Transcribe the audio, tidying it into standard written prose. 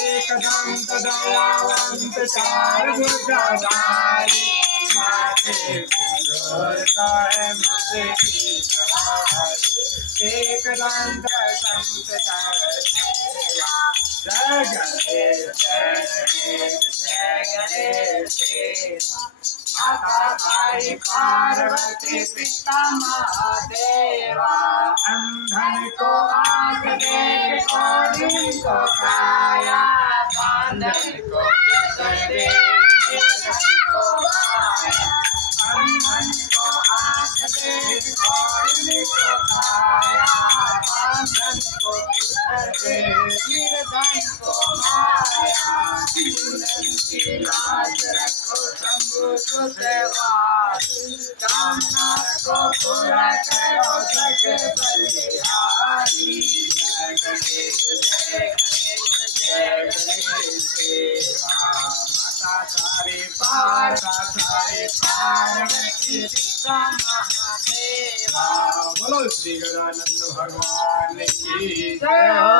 एकदंत दयावंत चार भुजधारी माथे विष्णुता है मुझे की सवारी एकदंत संत चार जय गणेश जय गणेश जय गणेश माता तारी पार्वती पिता महादेवा अंधन को आँख दे कौड़ी को काया बांधन को पुत्र दे निर्धन को माया अंधन को आँख दे कौड़ी को काया बांधन को पुत्र दे निर्धन को माया दीनन की लाज रखो शंभु सुदेवार कामना को पूरा करो जग बलिहारी जय गणेश जय गणेश जय गणेश माता तारे पार्वती पिता महादेवा बोलो श्री गजानन भगवान की जय हो।